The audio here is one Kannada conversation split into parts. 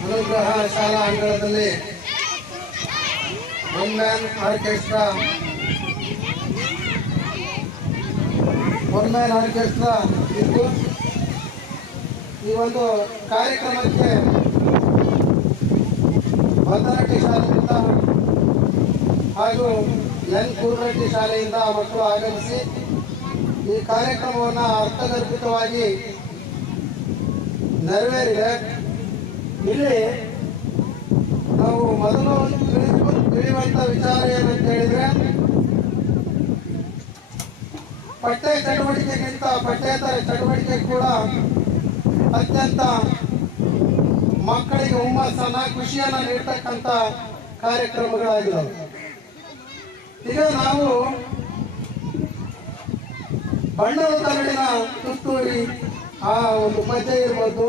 ಅನುಗ್ರಹ ಶಾಲಾ ಅಂಗಳದಲ್ಲಿ one man orchestra one man orchestra ಇದ್ದು ಈ ಒಂದು ಕಾರ್ಯಕ್ರಮಕ್ಕೆ ಭದ್ರಕ್ಕೆ ಶಾಲೆಯಿಂದ ಹಾಗೂ ಎನ್ ಕುರುರೆಡ್ಡಿ ಶಾಲೆಯಿಂದ ಮಕ್ಕಳು ಆಗಮಿಸಿ ಈ ಕಾರ್ಯಕ್ರಮವನ್ನು ಅರ್ಥಗರ್ಭಿತವಾಗಿ ನೆರವೇರಿದೆ. ಇಲ್ಲಿ ನಾವು ಮೊದಲು ತಿಳಿಯುವಂತ ವಿಚಾರ ಏನಂತ ಹೇಳಿದ್ರೆ, ಪಠ್ಯ ಚಟುವಟಿಕೆಗಿಂತ ಪಠ್ಯೇತರ ಚಟುವಟಿಕೆ ಕೂಡ ಅತ್ಯಂತ ಮಕ್ಕಳಿಗೆ ಹುಮ್ಮಸ್ಸನ್ನ, ಖುಷಿಯನ್ನ ನೀಡ್ತಕ್ಕಂಥ ಕಾರ್ಯಕ್ರಮಗಳಾಗಿದ್ದಾವೆ ಈಗ ನಾವು ಬಣ್ಣದ ತಮಿಳಿನ ತುತ್ತೂರಿ ಆ ಒಂದು ಪದ್ಯ ಇರ್ಬೋದು,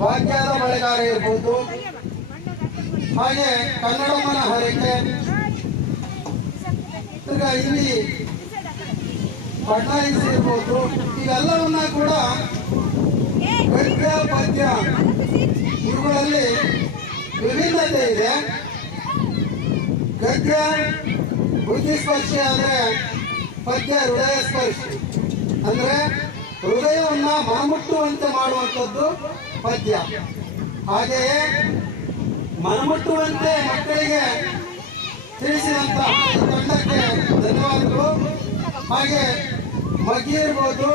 ಭಾಗ್ಯದ ಬಳೆಗಾರ ಇರ್ಬೋದು. ಹಾಗೆ ಕನ್ನಡಮ್ಮನ ಹರಕೆ ಇಲ್ಲಿ ಬಣ್ಣಾಯಿಸಿ ಇರ್ಬೋದು. ಇವೆಲ್ಲವನ್ನ ಕೂಡ ಗದ್ಯ ಪದ್ಯ ಇವುಗಳಲ್ಲಿ ವಿಭಿನ್ನತೆ ಇದೆ. ಗದ್ಯ ಬುದ್ಧಿಸ್ಪರ್ಶಿ ಅಂದ್ರೆ ಪದ್ಯ ಹೃದಯ ಸ್ಪರ್ಶಿ ಅಂದ್ರೆ ಹೃದಯವನ್ನ ಮನಮುಟ್ಟುವಂತೆ ಮಾಡುವಂಥದ್ದು ಪದ್ಯ. ಹಾಗೆಯೇ ಮನಮುಟ್ಟುವಂತೆ ಮಕ್ಕಳಿಗೆ ತಿಳಿಸಿದಂತ ತಂಡಕ್ಕೆ ಧನ್ಯವಾದಗಳು. ಹಾಗೆ ಮಗ್ಗಿ ಇರ್ಬೋದು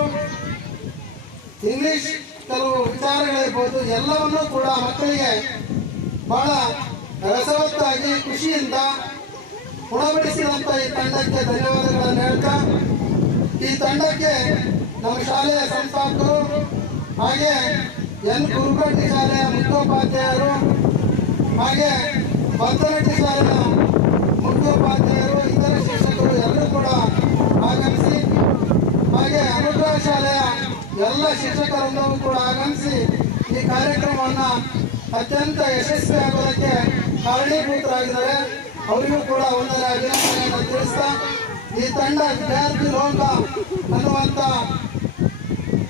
ಇಂಗ್ಲಿಷ್ ಕೆಲವು ವಿಚಾರಗಳಿರ್ಬೋದು, ಎಲ್ಲವನ್ನೂ ಕೂಡ ಮಕ್ಕಳಿಗೆ ಬಹಳ ರಸವತ್ತಾಗಿ, ಖುಷಿಯಿಂದ ಉಣಬಡಿಸಿದಂತ ಈ ತಂಡಕ್ಕೆ ಧನ್ಯವಾದಗಳನ್ನು ಹೇಳ್ತಾ, ಈ ತಂಡಕ್ಕೆ ನಮ್ಮ ಶಾಲೆಯ ಸಂಸ್ಥಾಪಕರು ಹಾಗೆ ಎನ್ ಗುರುಪಟ್ಟಿ ಶಾಲೆಯ ಮುಖ್ಯೋಪಾಧ್ಯಾಯರು, ಹಾಗೆ ಭತ್ತರಟ್ಟಿ ಶಾಲೆಯ ಮುಖ್ಯೋಪಾಧ್ಯಾಯರು, ಇತರ ಶಿಕ್ಷಕರು ಎಲ್ಲರೂ ಕೂಡ ಆಗಮಿಸಿ, ಹಾಗೆ ಅನುಗ್ರಹ ಶಾಲೆಯ ಎಲ್ಲ ಶಿಕ್ಷಕರೊಂದಿಗೂ ಕೂಡ ಆಗಮಿಸಿ ಈ ಕಾರ್ಯಕ್ರಮವನ್ನು ಅತ್ಯಂತ ಯಶಸ್ವಿಯಾಗೋದಕ್ಕೆ ಕಾರಣೀಭೂತರಾಗಿದ್ದಾರೆ. ಅವರಿಗೂ ಕೂಡ ಒಂದರ ಅಭಿನಂದನೆಯನ್ನು ತಿಳಿಸ್ತಾ ಈ ತಂಡ ವಿದ್ಯಾರ್ಥಿ ಲೋಕ ಅನ್ನುವಂಥ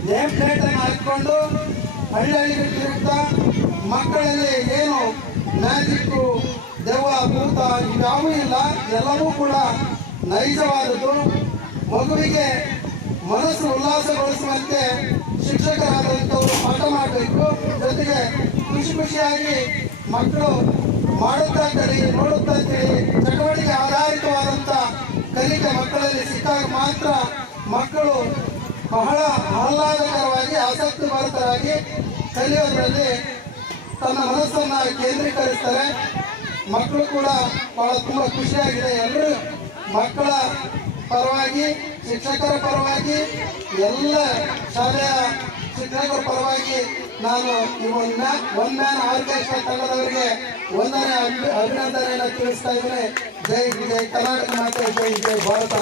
ನೇಮ್ ಪ್ಲೇಟ್ ಅನ್ನು ಹಾಕಿಕೊಂಡು ಹಳ್ಳಿ ತಿರುಗ್ತಾ ಮಕ್ಕಳಲ್ಲಿ ಏನು ಮ್ಯಾಜಿಕ್ಕು ದೆವ್ವ, ಭೂತ ಇವ್ಯಾವೂ ಇಲ್ಲ, ಎಲ್ಲವೂ ಕೂಡ ನೈಜವಾದದ್ದು. ಮಗುವಿಗೆ ಮನಸ್ಸು ಉಲ್ಲಾಸಗೊಳಿಸುವಂತೆ ಶಿಕ್ಷಕರಾದಂಥವರು ಪಾಠ ಮಾಡಬೇಕು. ಜೊತೆಗೆ ಖುಷಿ ಖುಷಿಯಾಗಿ ಮಕ್ಕಳು ಮಾಡುತ್ತಾ ಕಲಿ ನೋಡುತ್ತಾ ಕಲಿ ಚಟುವಟಿಕೆ ಆಧಾರಿತವಾದಂಥ ಕಲಿಕೆ ಮಕ್ಕಳಲ್ಲಿ ಸಿಕ್ಕಾಗ ಮಾತ್ರ ಮಕ್ಕಳು ಬಹಳ ಆಹ್ಲಾದಕರವಾಗಿ ಆಸಕ್ತಿ ಭರಿತರಾಗಿ ಕಲಿಯೋದ್ರಲ್ಲಿ ತನ್ನ ಮನಸ್ಸನ್ನ ಕೇಂದ್ರೀಕರಿಸ್ತಾರೆ. ಮಕ್ಕಳು ಕೂಡ ಬಹಳ ತುಂಬ ಖುಷಿಯಾಗಿದೆ. ಎಲ್ಲರೂ ಮಕ್ಕಳ ಪರವಾಗಿ, ಶಿಕ್ಷಕರ ಪರವಾಗಿ, ಎಲ್ಲ ಶಾಲೆಯ ಶಿಕ್ಷಕರ ಪರವಾಗಿ ನಾನು ಈ ಒನ್ ಮ್ಯಾನ್ ಆರ್ಕೆಸ್ಟ್ರಾ ತಂಡದವರಿಗೆ ಒಂದನೇ ಅಭಿ- ಅಭಿನಂದನೆಯನ್ನು ತಿಳಿಸ್ತಾ ಇದ್ದೇನೆ. ಜೈ ಜೈ ಕರ್ನಾಟಕ ಮಾತೆ, ಜೈ ಜೈ ಭಾರತ.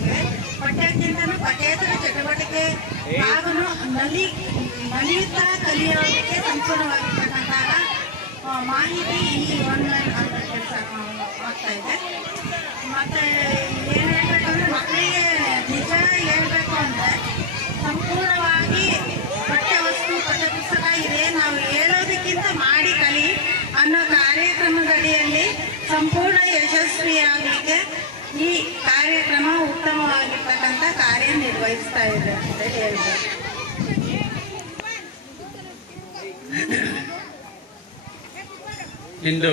ಇದಾಗಿದೆ ಪಠ್ಯಕ್ಕಿಂತಲೂ ಪಠ್ಯೇತರ ಚಟುವಟಿಕೆ ಹಾಗೂ ನಲಿ ನಲಿಯುತ್ತಾ ಕಲಿಯೋದಕ್ಕೆ ಸಂಪೂರ್ಣವಾಗಿರ್ತಕ್ಕಂತಹ ಮಾಹಿತಿ ಈ ಆನ್ಲೈನ್ ಕೆಲಸ ಆಗ್ತಾ ಇದೆ. ಮತ್ತೆ ಏನು ಹೇಳ್ಬೇಕಂದ್ರೆ ಮಕ್ಕಳಿಗೆ ನಿಜ ಹೇಳ್ಬೇಕು ಅಂದ್ರೆ ಸಂಪೂರ್ಣವಾಗಿ ಪಠ್ಯವಸ್ತು ಪಠ್ಯಪುಸ್ತಕ ಇದೆ ನಾವು ಹೇಳೋದಕ್ಕಿಂತ ಮಾಡಿ ಕಲಿ ಅನ್ನೋ ಕಾರ್ಯಕ್ರಮದಡಿಯಲ್ಲಿ ಸಂಪೂರ್ಣ ಯಶಸ್ವಿಯಾಗಲಿಕ್ಕೆ ಈ ಉತ್ತಮವಾಗಿರ್ತಕ್ಕಂಥ ಕಾರ್ಯನಿರ್ವಹಿಸ್ತಾ ಇದೆ ಅಂತ ಹೇಳ್ಬೋದು. ಇಂದು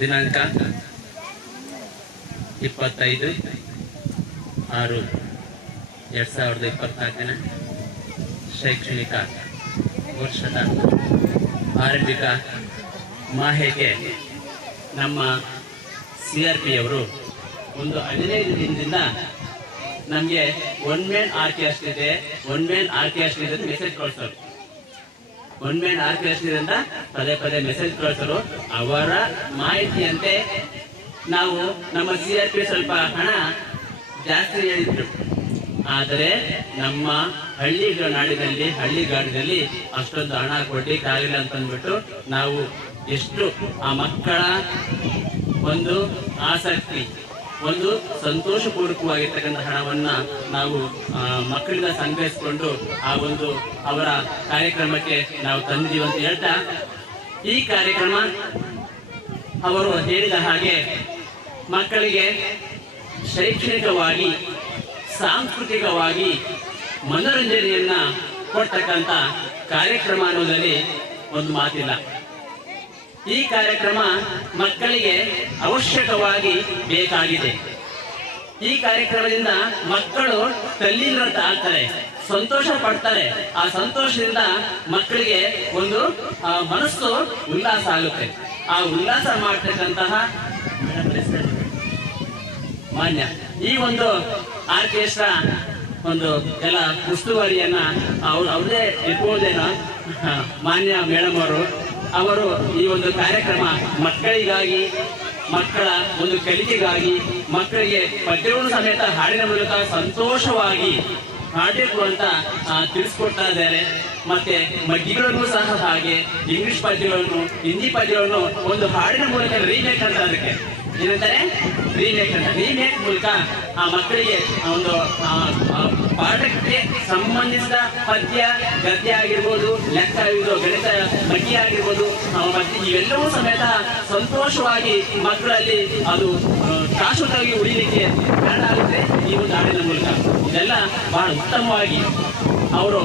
ದಿನಾಂಕ ಇಪ್ಪತ್ತೈದು ಆರು ಎರಡು ಸಾವಿರದ ಇಪ್ಪತ್ನಾಲ್ಕನೇ ಶೈಕ್ಷಣಿಕ ವರ್ಷದ ಆರಂಭಿಕ ಮಾಹೆಗೆ ನಮ್ಮ ಸಿ ಆರ್ ಪಿ ಅವರು ಒಂದು ಹದಿನೈದು ದಿನದಿಂದ ನಮಗೆ ಒನ್ ಮ್ಯಾನ್ ಆರ್ಕೆಸ್ಟ್ ಇದೆ ಒನ್ ಮ್ಯಾನ್ ಆರ್ಕೆಸ್ಟ್ ಇದೆ ಮೆಸೇಜ್ ಕಳಿಸೋರು. ಒನ್ ಮ್ಯಾನ್ ಅಂತ ಪದೇ ಪದೇ ಮೆಸೇಜ್ ಕಳಿಸೋರು. ಅವರ ಮಾಹಿತಿಯಂತೆ ನಾವು ನಮ್ಮ ಸಿ ಆರ್ ಪಿ ಸ್ವಲ್ಪ ಹಣ ಜಾಸ್ತಿ ಹೇಳಿದ್ರು. ಆದರೆ ನಮ್ಮ ಹಳ್ಳಿ ನಾಡಿನಲ್ಲಿ, ಹಳ್ಳಿಗಾಡಿನಲ್ಲಿ ಅಷ್ಟೊಂದು ಹಣ ಕೊಡ್ಲಿಕ್ಕಾಗಿಲ್ಲ ಅಂತ ಅಂದ್ಬಿಟ್ಟು ನಾವು ಎಷ್ಟು ಆ ಮಕ್ಕಳ ಒಂದು ಆಸಕ್ತಿ ಒಂದು ಸಂತೋಷಪೂರ್ವಕವಾಗಿರ್ತಕ್ಕಂಥ ಹಣವನ್ನ ನಾವು ಮಕ್ಕಳಿಂದ ಸಂಗ್ರಹಿಸಿಕೊಂಡು ಆ ಒಂದು ಅವರ ಕಾರ್ಯಕ್ರಮಕ್ಕೆ ನಾವು ತಂದಿದ್ದೀವಿ ಅಂತ ಹೇಳ್ತಾ, ಈ ಕಾರ್ಯಕ್ರಮ ಅವರು ಹೇಳಿದ ಹಾಗೆ ಮಕ್ಕಳಿಗೆ ಶೈಕ್ಷಣಿಕವಾಗಿ, ಸಾಂಸ್ಕೃತಿಕವಾಗಿ ಮನೋರಂಜನೆಯನ್ನ ಕೊಡ್ತಕ್ಕಂಥ ಕಾರ್ಯಕ್ರಮ ಅನ್ನೋದರಲ್ಲಿ ಒಂದು ಮಾತಿಲ್ಲ. ಈ ಕಾರ್ಯಕ್ರಮ ಮಕ್ಕಳಿಗೆ ಅವಶ್ಯಕವಾಗಿ ಬೇಕಾಗಿದೆ. ಈ ಕಾರ್ಯಕ್ರಮದಿಂದ ಮಕ್ಕಳು ತಲ್ಲೀನರಂತ ಆಗ್ತಾರೆ, ಸಂತೋಷ ಪಡ್ತಾರೆ. ಆ ಸಂತೋಷದಿಂದ ಮಕ್ಕಳಿಗೆ ಒಂದು ಮನಸ್ಸು ಉಲ್ಲಾಸ ಆಗುತ್ತೆ. ಆ ಉಲ್ಲಾಸ ಮಾಡ್ತಕ್ಕಂತಹ ಮಾನ್ಯ, ಈ ಒಂದು ಆರ್ಕೆಸ್ಟ್ರಾ ಒಂದು ಎಲ್ಲ ಉಸ್ತುವಾರಿಯನ್ನ ಅವ್ರು ಅವ್ರದೇ ಇಟ್ಬೋದೇನೋ ಮಾನ್ಯ ಮೇಡಮ್ ಅವರು. ಅವರು ಈ ಒಂದು ಕಾರ್ಯಕ್ರಮ ಮಕ್ಕಳಿಗಾಗಿ, ಮಕ್ಕಳ ಒಂದು ಕಲಿಕೆಗಾಗಿ, ಮಕ್ಕಳಿಗೆ ಪದ್ಯವನ್ನು ಸಮೇತ ಹಾಡಿನ ಮೂಲಕ ಸಂತೋಷವಾಗಿ ಹಾಡಬೇಕು ಅಂತ ತಿಳಿಸ್ಕೊಡ್ತಾ ಇದ್ದಾರೆ. ಮತ್ತೆ ಮಗ್ಗಿಗಳನ್ನು ಸಹ ಹಾಗೆ ಇಂಗ್ಲಿಷ್ ಪದ್ಯಗಳನ್ನು ಹಿಂದಿ ಪದ್ಯಗಳನ್ನು ಒಂದು ಹಾಡಿನ ಮೂಲಕ ರೀಮೇಕ್ ಅಂತ ಅದಕ್ಕೆ. ಏನಂತಾರೆ ರೀಮೇಕ್ ಅಂತ ರೀಮೇಕ್ ಮೂಲಕ ಆ ಮಕ್ಕಳಿಗೆ ಒಂದು ಪಾಠಕ್ಕೆ ಸಂಬಂಧಿಸಿದ ಪದ್ಯ ಗದ್ಯ ಆಗಿರ್ಬೋದು ಲೆಕ್ಕ ಆಗಿರ್ಬೋದು ಗಣಿತ ಬಗ್ಗೆ ಆಗಿರ್ಬೋದು ಮತ್ತೆ ಇವೆಲ್ಲವೂ ಸಮೇತ ಸಂತೋಷವಾಗಿ ಮಕ್ಕಳಲ್ಲಿ ಅದು ಶಾಶ್ವತವಾಗಿ ಉಳಿಲಿಕ್ಕೆ ಕಾರಣ ಆಗುತ್ತೆ ಈ ಒಂದು ಹಾಡಿನ ಮೂಲಕ. ಇದೆಲ್ಲ ಬಹಳ ಉತ್ತಮವಾಗಿ ಅವರು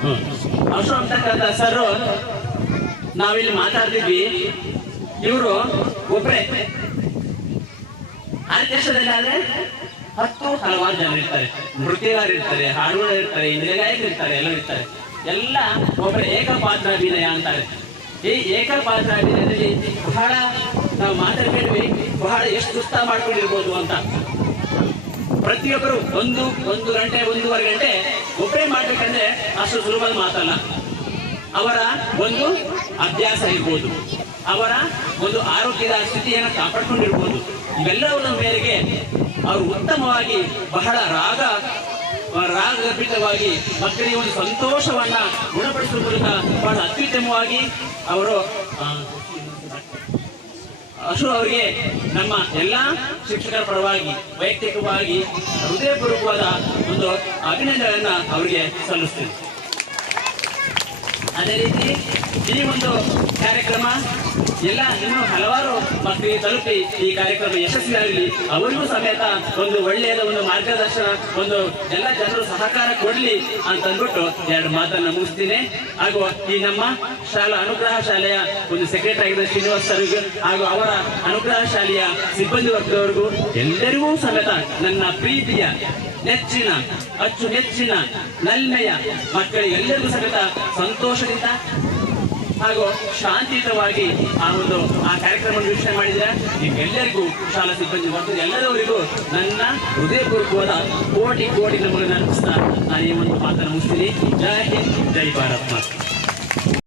ಹ್ಮ್. ಅಶ್ವ ಅಂತಕ್ಕಂಥ ಸರ್ ನಾವಿಲ್ಲಿ ಮಾತಾಡ್ತಿದ್ವಿ. ಇವರು ಒಬ್ರೆ. ಆರ್ಕೆಸ್ಟ್ರಾದಲ್ಲಿ ಆದ್ರೆ ಹತ್ತು ಹಲವಾರು ಜನ ಇರ್ತಾರೆ. ನೃತ್ಯಗಾರ ಇರ್ತಾರೆ ಹಾಡುಗಳು ಇರ್ತಾರೆ ಹಿಂದಿನ ಇರ್ತಾರೆ. ಎಲ್ಲ ಇರ್ತಾರೆ ಎಲ್ಲ ಒಬ್ಬರ ಏಕಪಾತ್ರ ಅಭಿನಯ ಅಂತಾರೆ. ಈ ಏಕಪಾತ್ರ ಅಭಿನಯದಲ್ಲಿ ಬಹಳ ನಾವು ಮಾತಾಡ್ಕೊಂಡ್ವಿ ಬಹಳ ಎಷ್ಟು ಸುಸ್ತ ಮಾಡ್ಕೊಂಡಿರ್ಬೋದು ಅಂತ. ಪ್ರತಿಯೊಬ್ಬರು ಒಂದು ಒಂದು ಗಂಟೆ, ಒಂದೂವರೆ ಗಂಟೆ ಒಬ್ಬರೇ ಮಾಡ್ಬೇಕಂದ್ರೆ ಅಷ್ಟು ಸುಲಭದ ಮಾತಲ್ಲ. ಅವರ ಒಂದು ಅಭ್ಯಾಸ ಇರ್ಬೋದು. ಅವರ ಒಂದು ಆರೋಗ್ಯದ ಸ್ಥಿತಿಯನ್ನು ಕಾಪಾಡಿಕೊಂಡಿರ್ಬೋದು. ಇವೆಲ್ಲವರ ಮೇರೆಗೆ ಅವರು ಉತ್ತಮವಾಗಿ ಬಹಳ ರಾಗ ರಾಗರ್ಭಿತವಾಗಿ ಮಕ್ಕಳಿಗೆ ಒಂದು ಸಂತೋಷವನ್ನ ಗುಣಪಡಿಸುವ ಮೂಲಕ ಬಹಳ ಅತ್ಯುತ್ತಮವಾಗಿ ಅವರು ಅಶು ಅವರಿಗೆ ನಮ್ಮ ಎಲ್ಲ ಶಿಕ್ಷಕರ ಪರವಾಗಿ, ವೈಯಕ್ತಿಕವಾಗಿ, ಹೃದಯಪೂರ್ವಕವಾದ ಒಂದು ಅಭಿನಂದನೆಯನ್ನ ಅವರಿಗೆ ಸಲ್ಲಿಸ್ತೀನಿ. ಅದೇ ರೀತಿ ಈ ಒಂದು ಕಾರ್ಯಕ್ರಮ ಎಲ್ಲ ಇನ್ನೂ ಹಲವಾರು ಮಕ್ಕಳಿಗೆ ತಲುಪಿ ಈ ಕಾರ್ಯಕ್ರಮ ಯಶಸ್ವಿಯಾಗಲಿ. ಅವರಿಗೂ ಸಮೇತ ಒಂದು ಒಳ್ಳೆಯದ ಒಂದು ಮಾರ್ಗದರ್ಶನ, ಒಂದು ಎಲ್ಲ ಜನರು ಸಹಕಾರ ಕೊಡಲಿ ಅಂತ ಅಂದ್ಬಿಟ್ಟು ಎರಡು ಮಾತನ್ನು ಮುಗಿಸ್ತೀನಿ. ಹಾಗೂ ಈ ನಮ್ಮ ಶಾಲಾ ಅನುಗ್ರಹ ಶಾಲೆಯ ಒಂದು ಸೆಕ್ರೆಟರಿ ಆಗಿದ್ದ ಶ್ರೀನಿವಾಸ್ ಸರ್ಗೆ ಹಾಗೂ ಅವರ ಅನುಗ್ರಹ ಶಾಲೆಯ ಸಿಬ್ಬಂದಿ ವರ್ಗದವರಿಗೂ ಎಲ್ಲರಿಗೂ ಸಮೇತ ನನ್ನ ಪ್ರೀತಿಯ, ನೆಚ್ಚಿನ ಅಚ್ಚು ನೆಚ್ಚಿನ ನಲ್ಮೆಯ ಮಕ್ಕಳಿಗೆಲ್ಲರಿಗೂ ಸಮೇತ ಸಂತೋಷದಿಂದ ಹಾಗೂ ಶಾಂತಿಯುತವಾಗಿ ಆ ಒಂದು, ಆ ಕಾರ್ಯಕ್ರಮವನ್ನು ವೀಕ್ಷಣೆ ಮಾಡಿದ್ರೆ ನಿಮ್ಗೆಲ್ಲರಿಗೂ ಶಾಲಾ ಸಿಬ್ಬಂದಿ ಮತ್ತು ಎಲ್ಲರವರಿಗೂ ನನ್ನ ಹೃದಯಪೂರ್ವಕವಾದ ಕೋಟಿ ಕೋಟಿ ನಮಗೆ ಅರ್ಪಿಸ್ತಾ ನಾನು ಈ ಒಂದು ಮಾತನ್ನು ಮುಗಿಸ್ತೀನಿ. ಜೈ ಹಿಂದ್, ಜೈ ಭಾರತ್ ಮಾತಾ.